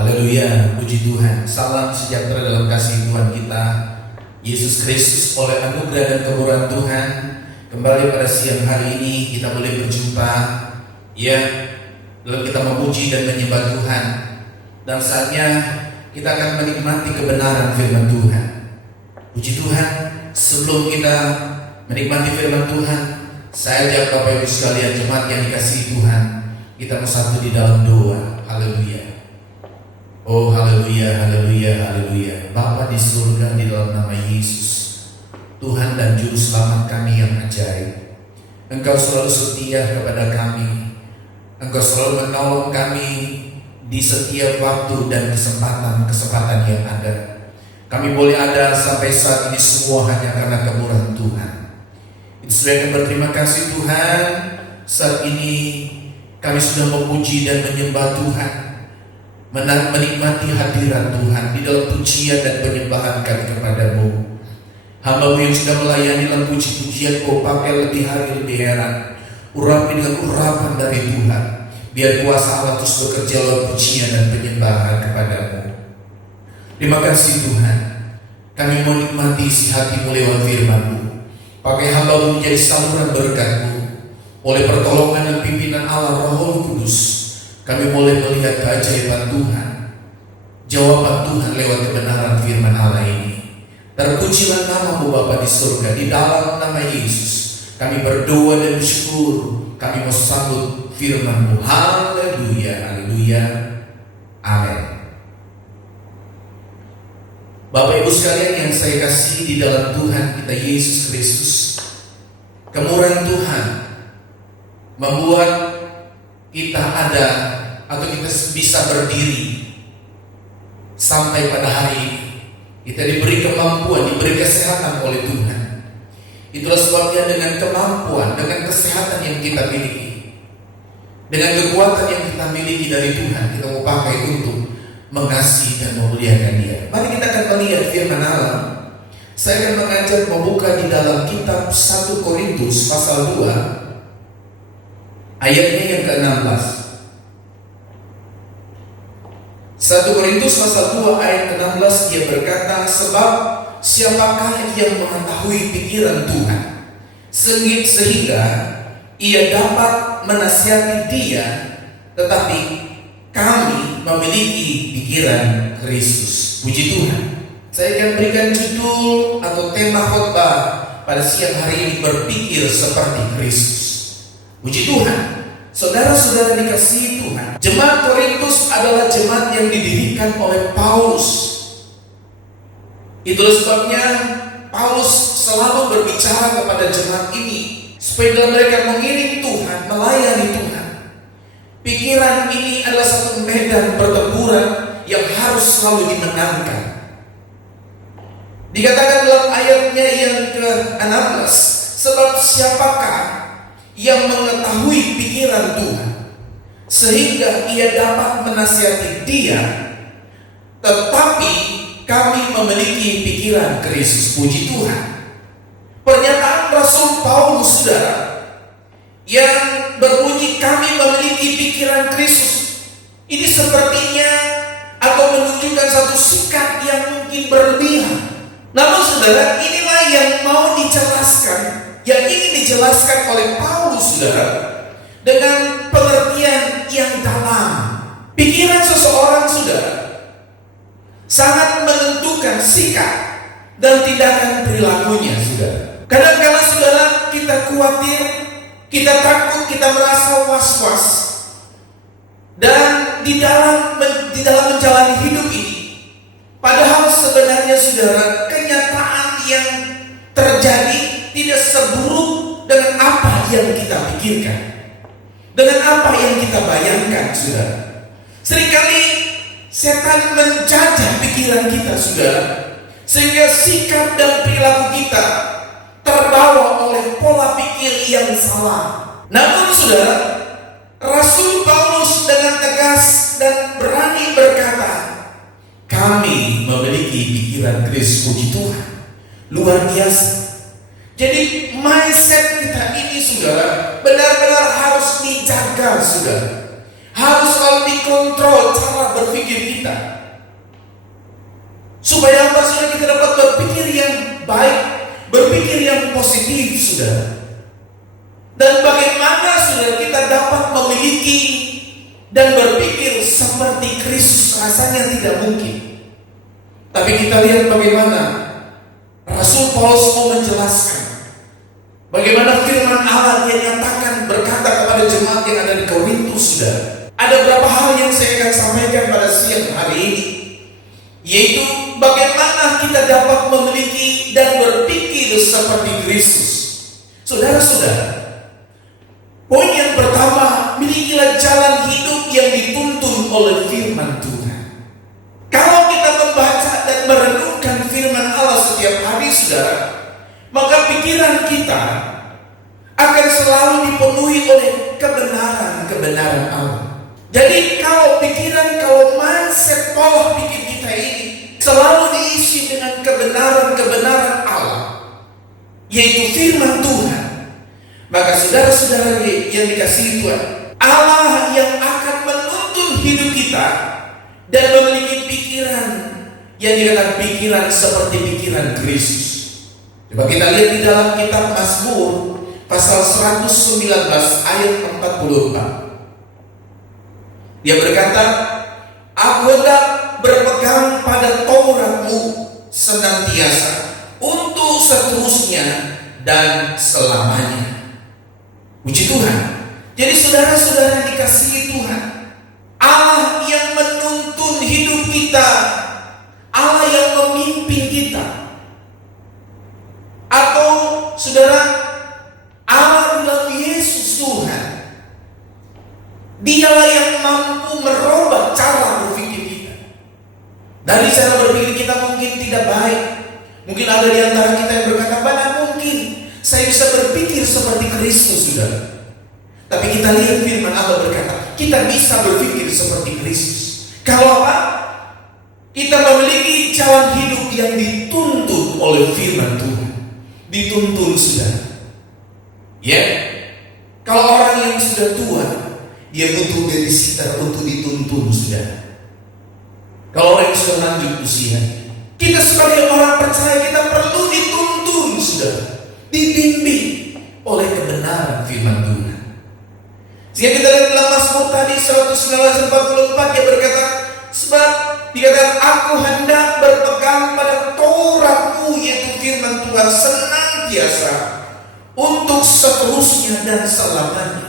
Haleluya, puji Tuhan. Salam sejahtera dalam kasih Tuhan kita Yesus Kristus. Oleh anugerah dan kemurahan Tuhan, kembali pada siang hari ini kita boleh berjumpa, ya, dalam kita memuji dan menyembah Tuhan. Dan saatnya kita akan menikmati kebenaran firman Tuhan. Puji Tuhan. Sebelum kita menikmati firman Tuhan, saya ajak Bapak Ibu sekalian jemaat yang dikasihi Tuhan, kita bersatu di dalam doa. Haleluya. Oh haleluya, haleluya, haleluya. Bapa di surga, di dalam nama Yesus, Tuhan dan Juru Selamat kami yang ajaib, Engkau selalu setia kepada kami. Engkau selalu menolong kami di setiap waktu dan kesempatan yang ada. Kami boleh ada sampai saat ini semua hanya karena kemurahan Tuhan. Itu sudah berterima kasih Tuhan. Saat ini kami sudah memuji dan menyembah Tuhan. menikmati hadirat Tuhan di dalam pujian dan penyembahan kami kepadamu. Hamba-Mu yang sudah melayani dalam puji-pujian, Kau pakai lebih hari lebih heran, urapi dengan urapan dari Tuhan. Biar kuasa Allah terus bekerja dalam pujian dan penyembahan kepadamu. Terima kasih Tuhan, kami mau nikmati isi hati-Mu lewat firman-Mu. Pakai hamba-Mu menjadi saluran berkat-Mu. Oleh pertolongan dan pimpinan Allah Roh Kudus, kami boleh melihat keajaiban Tuhan, jawaban Tuhan lewat kebenaran firman Allah ini. Terpujilah nama-Mu Bapa di surga, di dalam nama Yesus kami berdoa dan bersyukur. Kami mau sambut firman-Mu. Haleluya, haleluya, amin. Bapak Ibu sekalian yang saya kasih di dalam Tuhan kita Yesus Kristus, kemurahan Tuhan membuat kita ada atau kita bisa berdiri sampai pada hari ini. Kita diberi kemampuan, diberi kesehatan oleh Tuhan. Itulah sebabnya dengan kemampuan, dengan kesehatan yang kita miliki, dengan kekuatan yang kita miliki dari Tuhan, kita mau pakai untuk mengasihi dan memuliakan Dia. Mari kita akan melihat firman Allah. Saya akan mengajak membuka di dalam kitab 1 Korintus pasal 2 ayatnya yang ke-16. 1 Korintus pasal 2 ayat ke-16, dia berkata, sebab siapakah yang mengetahui pikiran Tuhan sehingga ia dapat menasihati Dia, tetapi kami memiliki pikiran Kristus. Puji Tuhan. Saya akan berikan judul atau tema khotbah pada siang hari ini, berpikir seperti Kristus. Puji Tuhan. Saudara-saudara dikasihi Tuhan, jemaat Korintus adalah jemaat yang didirikan oleh Paulus. Itulah sebabnya Paulus selalu berbicara kepada jemaat ini supaya mereka mengiring Tuhan, melayani Tuhan. Pikiran ini adalah satu medan pertempuran yang harus selalu dimenangkan. Dikatakan dalam ayatnya yang ke-16, sebab siapakah yang mengetahui pikiran Tuhan sehingga ia dapat menasihati Dia, tetapi kami memiliki pikiran Kristus. Puji Tuhan. Pernyataan Rasul Paulus, saudara, yang berbunyi kami memiliki pikiran Kristus, ini sepertinya atau menunjukkan satu sikap yang mungkin berlebihan. Namun saudara, inilah yang mau dijelaskan, yang ingin dijelaskan oleh Paulus, saudara, dengan pengertian yang dalam. Pikiran seseorang, saudara, sangat menentukan sikap dan tindakan perilakunya, saudara. Kadang-kadang saudara, kita khawatir, kita takut, kita merasa was-was, dan di dalam menjalani hidup ini, padahal sebenarnya saudara, kenyataan yang terjadi tidak seburuk dengan apa yang kita pikirkan, dengan apa yang kita bayangkan, saudara. Seringkali setan menjajah pikiran kita, saudara, sehingga sikap dan perilaku kita terbawa oleh pola pikir yang salah. Namun saudara, Rasul Paulus dengan tegas dan berani berkata, kami memiliki pikiran Kristus. Puji Tuhan. Luar biasa. Jadi mindset kita ini, saudara, benar-benar harus dijaga, saudara. Harus selalu dikontrol cara berpikir kita, supaya apa, saudara, kita dapat berpikir yang baik, berpikir yang positif, saudara. Dan bagaimana, saudara, kita dapat memiliki dan berpikir seperti Kristus, rasanya tidak mungkin. Tapi kita lihat bagaimana Rasul Paulus mau menjelaskan, bagaimana firman Allah yang nyatakan berkata kepada jemaat yang ada di Korintus, saudara. Ada beberapa hal yang saya akan sampaikan pada siang hari ini, yaitu bagaimana kita dapat memiliki dan berpikir seperti Kristus. Saudara-saudara, poin yang pertama, milikilah jalan hidup yang dituntun oleh firman Tuhan. Kalau kita membaca dan merenungkan firman Allah setiap hari, saudara, maka pikiran kita akan selalu dipenuhi oleh kebenaran-kebenaran Allah. Jadi kalau mindset pola pikir kita ini selalu diisi dengan kebenaran-kebenaran Allah, yaitu firman Tuhan, maka saudara-saudara yang dikasihi Tuhan, Allah yang akan menuntun hidup kita dan memiliki pikiran yang dikatakan pikiran seperti pikiran Kristus. Coba kita lihat di dalam kitab Mazmur pasal 119 ayat 44. Dia berkata, aku hendak berpegang pada Taurat-Mu senantiasa untuk seterusnya dan selamanya. Puji Tuhan. Jadi saudara-saudara dikasihi Tuhan, Allah yang menuntun hidup kita, Allah yang memimpin kita, atau saudara, Allah dalam Yesus Tuhan, Dialah yang mampu merubah cara berpikir kita. Dari cara berpikir kita mungkin tidak baik. Mungkin ada di antara kita yang berkata, mana mungkin saya bisa berpikir seperti Kristus, saudara. Tapi kita lihat firman Allah berkata, kita bisa berpikir seperti Kristus. Kalau apa? Kita memiliki jalan hidup yang dituntun oleh firman Tuhan. Dituntun, saudara. Ya, kalau orang yang sudah tua, dia butuh babysitter untuk dituntun, saudara. Kalau orang yang sudah lanjut usia, kita sebagai orang percaya kita perlu dituntun, saudara, dibimbing oleh kebenaran firman Tuhan. Sehingga kita lihat dalam Mazmur tadi 144 dia berkata, sebab dikatakan aku hendak berpegang pada Taurat-Mu, yaitu firman Tuhan, senantiasa untuk seterusnya dan selamanya.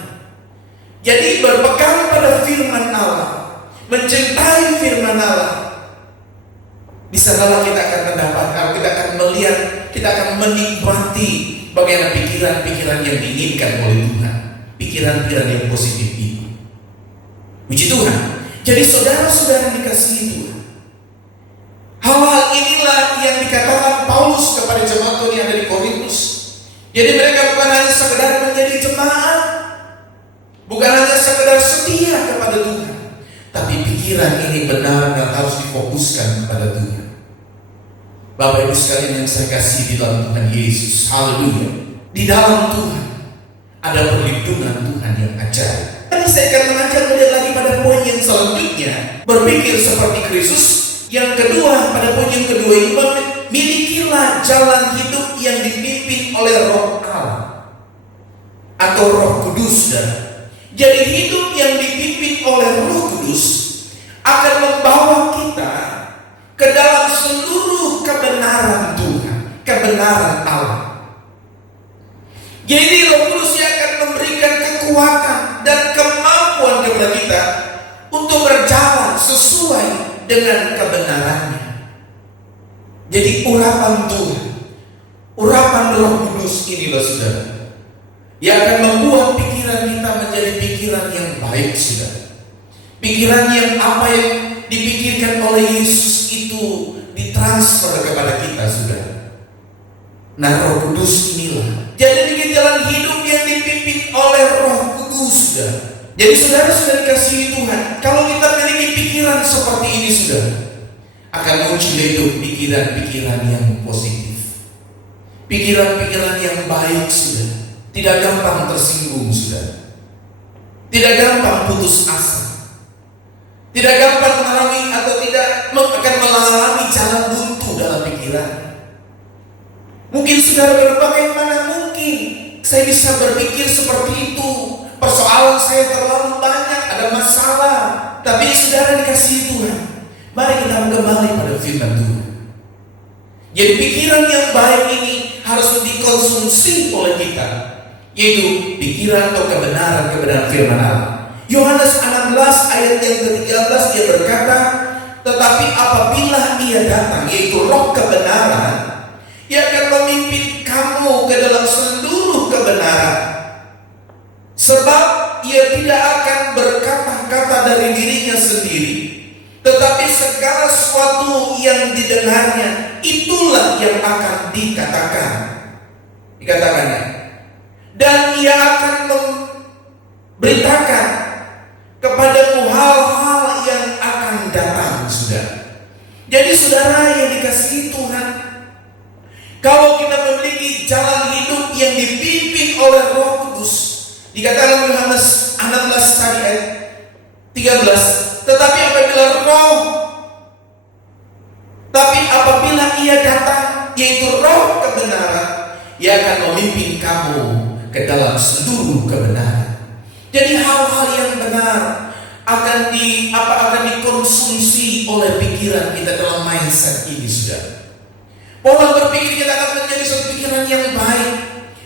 Jadi berpegang pada firman Allah, mencintai firman Allah, bisa kalau kita akan mendapatkan, kita akan melihat, kita akan menikmati bagaimana pikiran-pikiran yang diinginkan oleh Tuhan, pikiran-pikiran yang positif itu. Puji Tuhan. Jadi saudara-saudara yang dikasihi Tuhan, hal-hal inilah yang dikatakan Paulus kepada jemaat Tuhan yang ada di Korintus. Jadi mereka bukan hanya sekedar menjadi jemaat, bukan hanya sekedar setia kepada Tuhan, tapi pikiran ini benar dan harus difokuskan kepada Tuhan. Bapak Ibu sekalian yang saya kasih di dalam Tuhan Yesus, haleluya. Di dalam Tuhan ada perlindungan Tuhan yang ajaib. Tadi saya akan mengajak melihat lagi pada poin yang selanjutnya, berpikir seperti Kristus. Yang kedua, pada poin yang kedua ini, milikilah jalan hidup yang dipimpin oleh Roh Allah atau Roh Kudus, dan jadi hidup yang dipimpin oleh Roh Kudus akan membawa kita ke dalam seluruh kebenaran Tuhan, kebenaran Allah. Jadi Roh Kudus yang akan memberikan kekuatan dan kemampuan kepada kita untuk berjalan sesuai dengan kebenarannya. Jadi urapan Tuhan, urapan Roh Kudus inilah, saudara, yang akan membuat pikiran kita menjadi pikiran yang baik, saudara. Pikiran yang apa yang dipikirkan oleh Yesus itu ditransfer kepada kita, saudara. Nah, Roh Kudus inilah jadi bikin jalan hidup yang dipimpin oleh Roh Kudus, saudara. Jadi saudara sudah dikasihi Tuhan, kalau kita memiliki pikiran seperti ini, saudara, akan muncul itu pikiran-pikiran yang positif, pikiran-pikiran yang baik, saudara. Tidak gampang tersinggung, saudara. Tidak gampang putus asa. Tidak gampang mengalami atau tidak akan mengalami jalan buntu dalam pikiran. Mungkin saudara bagaimana mungkin saya bisa berpikir seperti itu? Persoalan saya terlalu banyak, ada masalah. Tapi saudara dikasihi Tuhan, mari kita kembali pada firman Tuhan. Jadi pikiran yang baik ini harus dikonsumsi oleh kita, yaitu pikiran atau kebenaran firman Allah. Yohanes 16 ayat yang ke-13 dia berkata, tetapi apabila ia datang, yaitu Roh kebenaran, ia akan memimpin kamu ke dalam seluruh kebenaran. Sebab ia tidak akan berkata-kata dari dirinya sendiri, tetapi segala sesuatu yang didengarnya itulah yang akan dikatakannya. Dan ia akan memberitakan kepadamu Jadi saudara yang dikasihi Tuhan, kalau kita memiliki jalan hidup yang dipimpin oleh Roh Kudus, dikatakan Yohanes 16 tadi ayat 13, tetapi apabila ia datang, yaitu Roh kebenaran, ia akan memimpin kamu ke dalam seluruh kebenaran. Jadi hal-hal yang benar akan dikonsumsi oleh pikiran kita dalam mindset ini, saudara. Pola berpikir kita akan menjadi suatu pikiran yang baik.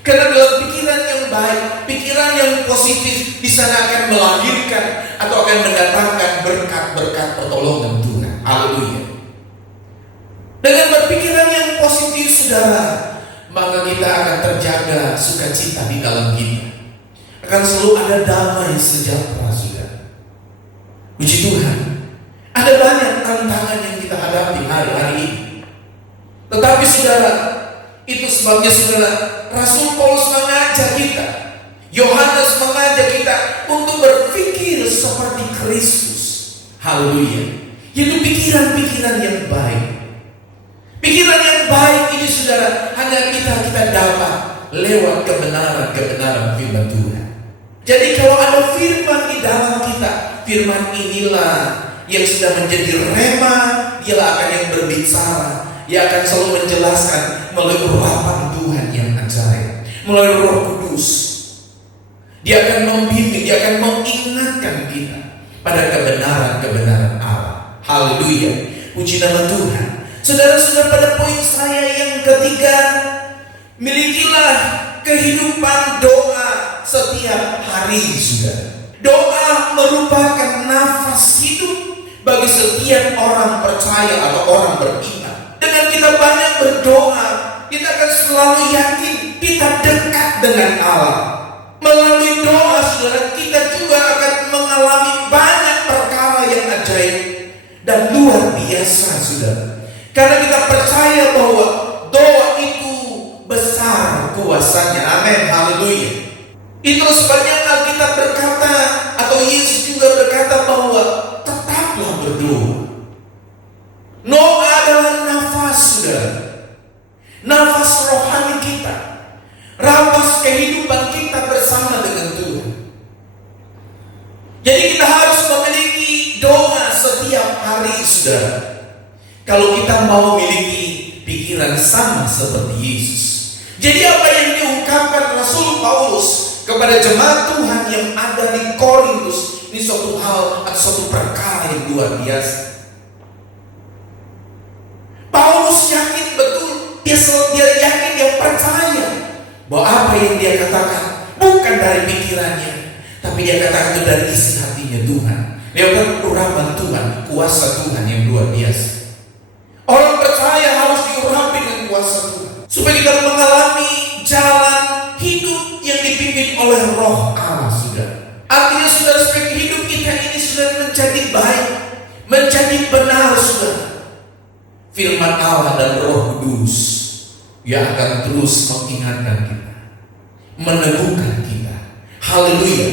Karena dalam pikiran yang baik, pikiran yang positif, di sana akan melahirkan atau akan mendatangkan berkat-berkat pertolongan Tuhan. Haleluya. Dengan berpikiran yang positif, saudara, maka kita akan terjaga sukacita di dalam kita. Akan selalu ada damai sejahtera, saudara. Puji Tuhan. Ada banyak tantangan yang kita hadapi hari-hari ini. Tetapi saudara, itu sebabnya saudara, Rasul Paulus mengajak kita, Yohanes mengajak kita untuk berpikir seperti Kristus. Haleluya. Itu pikiran-pikiran yang baik. Pikiran yang baik ini saudara, hanya kita dapat lewat kebenaran firman Tuhan. Jadi kalau ada firman di dalam kita, firman inilah yang sudah menjadi rema, dialah akan yang berbicara. Dia akan selalu menjelaskan melalui urapan Tuhan yang ajaib, melalui Roh Kudus. Dia akan membimbing, dia akan mengingatkan kita pada kebenaran Allah. Haleluya. Puji nama Tuhan. Saudara-saudara, pada poin saya yang ketiga, milikilah kehidupan doa setiap hari, saudara. Doa merupakan nafas hidup bagi setiap orang percaya atau orang beriman. Dengan kita banyak berdoa, kita akan selalu yakin kita dekat dengan Allah. Melalui doa, saudara, kita juga akan mengalami banyak perkara yang ajaib dan luar biasa, saudara. Karena kita percaya bahwa doa itu besar kuasanya. Amin. Haleluya. Itu sebabnya Alkitab berkata, atau Yesus juga berkata bahwa tetaplah berdoa. Doa adalah nafas, saudara. Nafas rohani kita. Nafas kehidupan kita bersama dengan Tuhan. Jadi kita harus memiliki doa setiap hari, saudara. Kalau kita mau memiliki pikiran sama seperti Yesus. Jadi apa yang diungkapkan Rasul Paulus kepada jemaat Tuhan yang ada di Korintus, ini suatu hal atau suatu perkara yang luar biasa. Paulus yakin betul, dia yakin, dia percaya bahwa apa yang dia katakan bukan dari pikirannya, tapi dia katakan itu dari isi hatinya Tuhan. Lewat urapan Tuhan, kuasa Tuhan yang luar biasa. Orang percaya harus diurapi dengan kuasa Tuhan, supaya kita mengalami jalan hidup yang dipimpin oleh Roh Allah, saudara. Artinya saudara, supaya hidup kita ini sudah menjadi baik, menjadi benar, saudara. Firman Allah dan Roh Kudus yang akan terus mengingatkan kita, meneguhkan kita. Haleluya.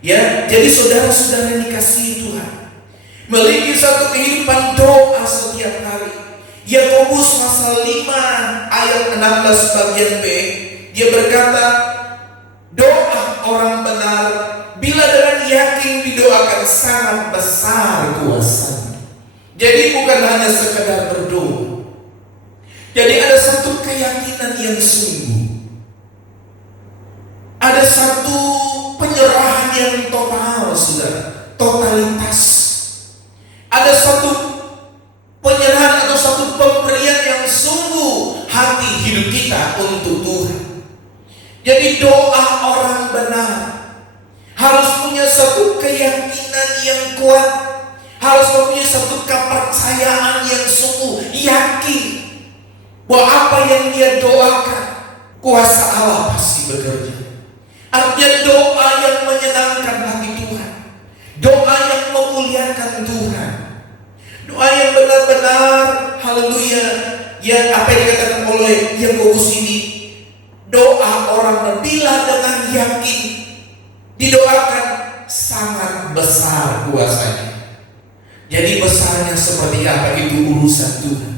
Ya, jadi saudara-saudara yang dikasihi Tuhan, memiliki satu kehidupan doa setiap hari. Yakobus pasal 5 ayat 16 bagian B, dia berkata, doa orang benar bila dengan yakin didoakan sangat besar kuasanya. Jadi bukan hanya sekedar berdoa. Jadi ada satu keyakinan yang sungguh. Ada satu penyerahan yang total, saudara. Totalitas. Ada satu penyerahan atau satu pemberian yang sungguh hati hidup kita untuk Tuhan. Jadi doa orang benar harus punya satu keyakinan yang kuat, harus mempunyai satu kepercayaan yang sungguh yakin bahwa apa yang dia doakan, kuasa Allah pasti bekerja. Artinya doa yang menyenangkan hati Tuhan, doa yang memuliakan Tuhan, doa yang benar-benar, haleluya, yang apa yang dikatakan oleh Yakobus ini, doa orang bila dengan yakin didoakan sangat besar kuasanya. Jadi besarnya seperti apa itu urusan Tuhan.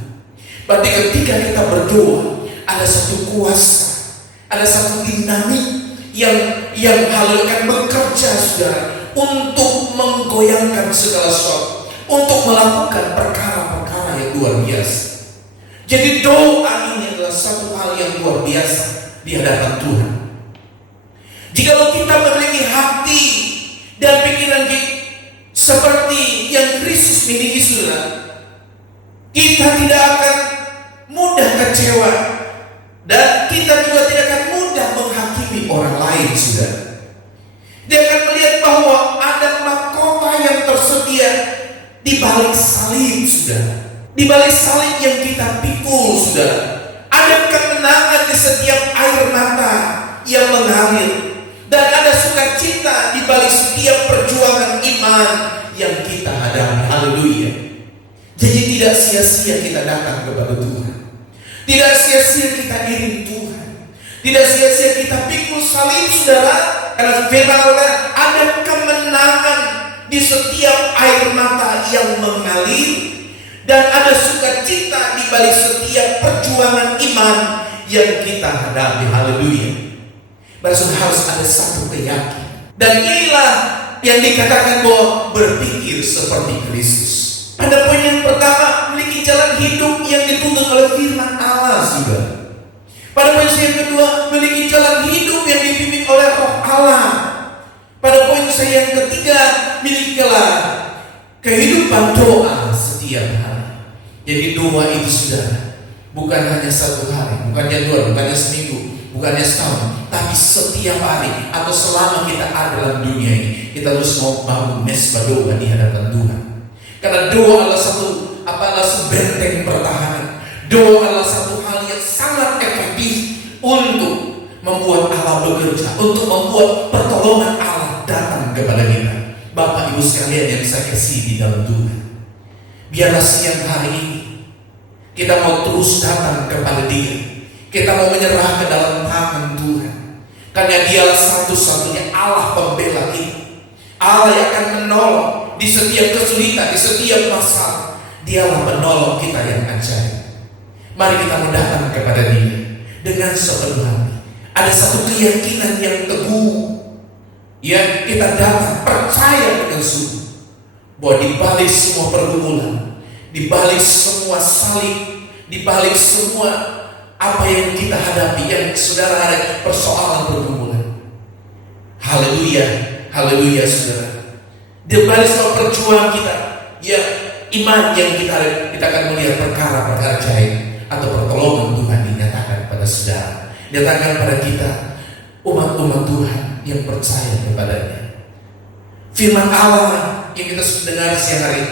Berarti ketika kita berdoa, ada satu kuasa, ada satu dinamik yang hal akan bekerja, saudara, untuk menggoyangkan segala sesuatu, untuk melakukan perkara-perkara yang luar biasa. Jadi doa ini adalah satu hal yang luar biasa di hadapan Tuhan. Jikalau kita memiliki hati dan pikiran seperti yang Kristus miliki, saudara, kita tidak akan mudah kecewa dan kita juga tidak akan mudah menghakimi orang lain, saudara. Dia akan melihat bahwa ada mahkota yang tersedia di balik salib, saudara. Di balik salib yang kita pikul, saudara, ada kemenangan di setiap air mata yang mengalir, dan ada sukacita di balik setiap perjuangan iman yang kita hadapi. Haleluya. Jadi tidak sia-sia kita datang kepada Tuhan. Tidak sia-sia kita iring Tuhan. Tidak sia-sia kita pikul salib, saudara. Karena firman Allah, ada kemenangan di setiap air mata yang mengalir, dan ada sukacita di balik setiap perjuangan iman yang kita hadapi. Haleluya. Berarti harus ada satu keyakinan. Dan inilah yang dikatakan bahwa berpikir seperti Kristus. Pada poin yang pertama, memiliki jalan hidup yang dituntun oleh firman Allah, saudara. Pada poin yang kedua, memiliki jalan hidup yang dipimpin oleh Roh Allah. Pada poin yang ketiga, milikilah kehidupan doa setiap hari. Jadi doa itu, saudara, bukan hanya satu hari, bukannya dua, bukannya seminggu, bukannya setahun, tapi setiap hari atau selama kita ada dalam dunia ini, kita harus mau bangun mesbah doa di hadapan Tuhan. Karena doa adalah satu benteng pertahanan. Doa adalah satu hal yang sangat efektif untuk membuat Allah bekerja, untuk membuat pertolongan Allah datang kepada kita. Bapak Ibu sekalian yang saya kasih di dalam Tuhan, biarlah siang hari ini kita mau terus datang kepada Dia. Kita mau menyerah ke dalam tangan Tuhan, karena Dialah satu-satunya Allah pembela kita, Allah yang akan menolong di setiap kesulitan, di setiap masalah. Dialah penolong kita yang ajaib. Mari kita datang kepada Dia dengan sepenuh hati. Ada satu keyakinan yang teguh, ya, kita datang percaya dengan sungguh bahwa di balik semua pergumulan, di balik semua salib, di balik semua apa yang kita hadapi, yang saudara ada persoalan pergumulan, haleluya, haleluya, saudara. Di balik semua perjuangan kita, ya, iman yang kita akan melihat perkara-perkara ajaib atau pertolongan Tuhan dinyatakan pada saudara, dinyatakan pada kita, umat-umat Tuhan yang percaya kepadanya. Firman Allah yang kita sudah dengar siang hari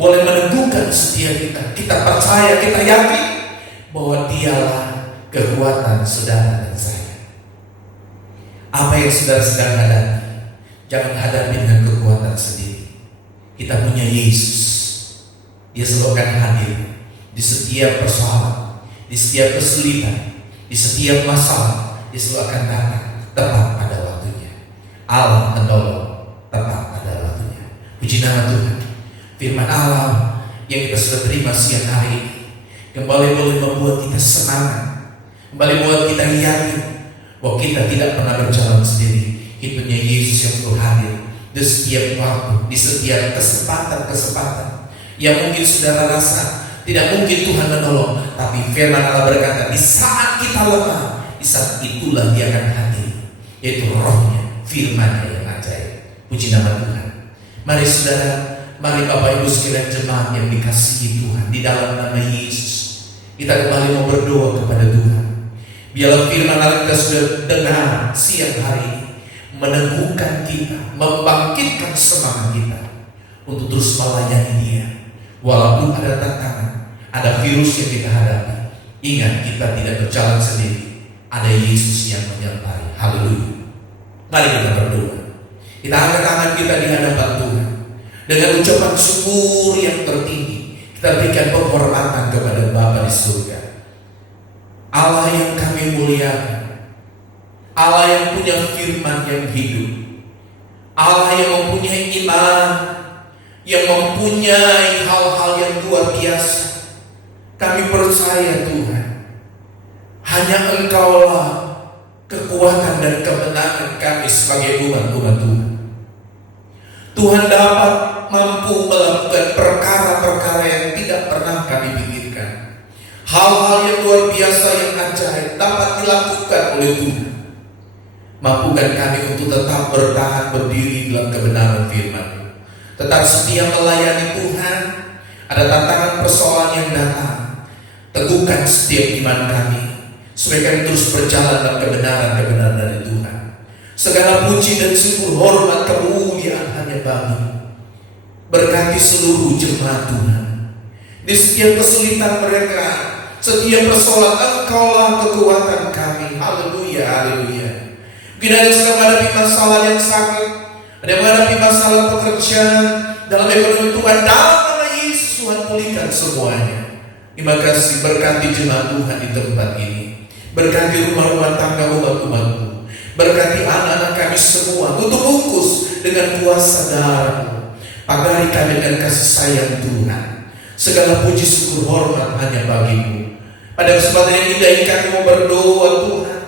boleh meneguhkan setiap kita. Kita percaya, kita yakin bahwa Dialah kekuatan saudara dan saya. Apa yang saudara sedang hadapi, jangan hadapi dengan kekuatan sendiri. Kita punya Yesus. Dia selalu akan hadir di setiap persoalan, di setiap kesulitan, di setiap masalah. Dia selalu akan datang tepat pada waktunya. Allah menolong tepat pada waktunya. Puji nama Tuhan. Firman Allah yang kita sudah terima siang hari ini kembali boleh membuat kita semangat, kembali membuat kita yakin bahwa kita tidak pernah berjalan sendiri. Hidupnya Yesus yang selalu hadir di setiap waktu, di setiap kesempatan-kesempatan yang mungkin saudara rasa tidak mungkin Tuhan menolong, tapi firman Allah berkata, di saat kita lemah, di saat itulah Dia akan hadir, yaitu Rohnya, firman-Nya yang ajaib. Puji nama Tuhan. Mari saudara, mari Bapak Ibu sekalian jemaat yang dikasihi Tuhan, di dalam nama Yesus kita kembali mau berdoa kepada Tuhan. Biarlah firman Allah kita sudah dengar siang hari ini meneguhkan kita, membangkitkan semangat kita untuk terus melayani Dia. Walaupun ada tantangan, ada virus yang kita hadapi, ingat kita tidak berjalan sendiri. Ada Yesus yang menyertai. Haleluya. Mari kita berdoa. Kita angkat tangan kita di hadapan Tuhan dengan ucapan syukur yang tertinggi. Kita berikan penghormatan kepada Bapa di surga, Allah yang kami muliakan, Allah yang punya firman yang hidup, Allah yang mempunyai iman yang mempunyai hal-hal yang luar biasa. Kami percaya Tuhan, hanya Engkaulah kekuatan dan kemenangan kami sebagai umat-umat Tuhan. Tuhan dapat mampu melakukan perkara-perkara yang tidak pernah kami pikirkan. Hal-hal yang luar biasa yang ajaib dapat dilakukan oleh Tuhan. Mampukan kami untuk tetap bertahan berdiri dalam kebenaran firman-Mu. Tetap setia melayani Tuhan. Ada tantangan persoalan yang datang, teguhkan setiap iman kami, supaya kami terus berjalan dalam kebenaran dari Tuhan. Segala puji dan syukur, hormat, kemuliaan hanya bagi-Mu. Berkati seluruh jemaat Tuhan. Di setiap kesulitan mereka, setiap persoalan, Engkaulah kekuatan kami. Haleluya, haleluya. Mungkin ada yang sedang menghadapi masalah yang sakit, ada yang menghadapi masalah pekerjaan, dalam ekonomi Tuhan, dalam nama Yesus Tuhan pulihkan semuanya. Terima kasih, berkati jemaat Tuhan di tempat ini, berkati rumah-rumah tangga umat-umat-Mu, berkati anak-anak kami semua, tutup bungkus dengan kuasa darah-Mu, pagari kami dengan kasih sayang Tuhan. Segala puji syukur hormat hanya bagi-Mu. Pada kesempatan yang indah ini kami mau berdoa Tuhan,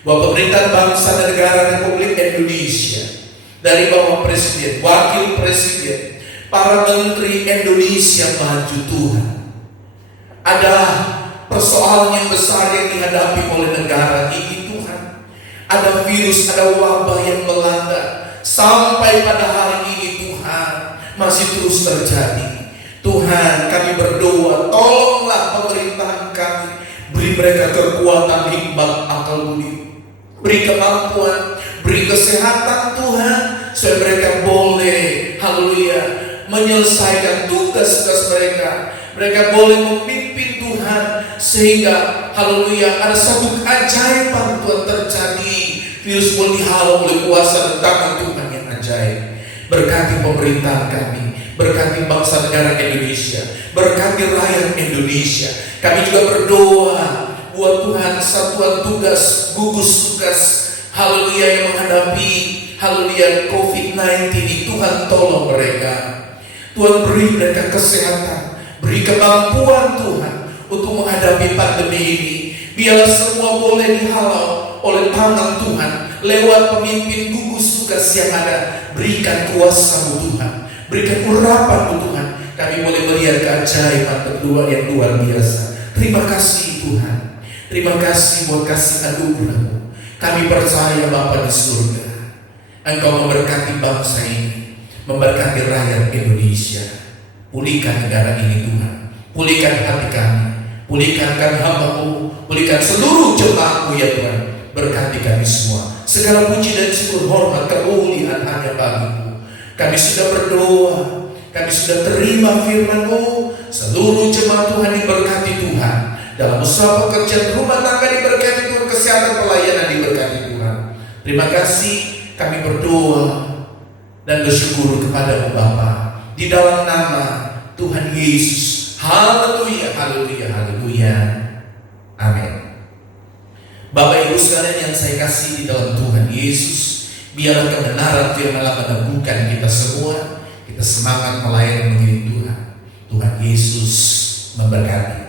bahwa pemerintah bangsa dan negara Republik Indonesia, dari bawah Presiden, Wakil Presiden, para Menteri Indonesia maju Tuhan. Ada persoalan yang besar yang dihadapi oleh negara ini Tuhan. Ada virus, ada wabah yang melanda. Sampai pada hari ini Tuhan masih terus terjadi. Tuhan, kami berdoa, tolonglah pemerintahan kami. Beri mereka kekuatan, hikmat, akal budi. Beri kemampuan, beri kesehatan Tuhan, supaya mereka boleh, haleluya, menyelesaikan tugas-tugas mereka. Mereka boleh memimpin Tuhan, sehingga haleluya ada satu keajaiban Tuhan terjadi. Virus pun dihalau oleh kuasa dan tangan Tuhan yang ajaib. Berkati pemerintah kami, berkati bangsa negara Indonesia, berkati rakyat Indonesia. Kami juga berdoa buat Tuhan satuan tugas, gugus tugas, haleluya, yang menghadapi haleluya COVID-19 ini. Tuhan tolong mereka. Tuhan beri mereka kesehatan, beri kemampuan Tuhan untuk menghadapi pandemi ini. Biarlah semua boleh dihalau oleh tangan Tuhan lewat pemimpin gugus tugas yang ada. Berikan kuasa-Mu Tuhan, berikan urapan-Mu Tuhan. Kami boleh melihat keajaiban kedua yang luar biasa. Terima kasih Tuhan. Terima kasih buat kasih anugerah-Mu. Kami percaya Bapa di surga, Engkau memberkati bangsa ini, memberkati rakyat Indonesia. Pulihkan negara ini Tuhan, pulihkan hati kami, pulihkan hamba-Mu, pulihkan seluruh jemaat-Mu ya Tuhan. Berkati kami semua. Segala puji dan syukur, hormat, kemuliaan hanya bagi-Mu. Kami sudah berdoa, kami sudah terima firman-Mu. Seluruh jemaat Tuhan diberkati Tuhan. Dalam usaha pekerjaan, rumah tangga diberkati Tuhan, kesehatan pelayanan diberkati Tuhan. Terima kasih, kami berdoa dan bersyukur kepada-Mu Bapa, di dalam nama Tuhan Yesus. Haleluya, haleluya, haleluya. Amin. Bapak Ibu sekalian yang saya kasih di dalam Tuhan Yesus, biarlah kebenaran firman-Allah meneguhkan kita semua. Kita semangat melayani mengiring Tuhan. Tuhan Yesus memberkati.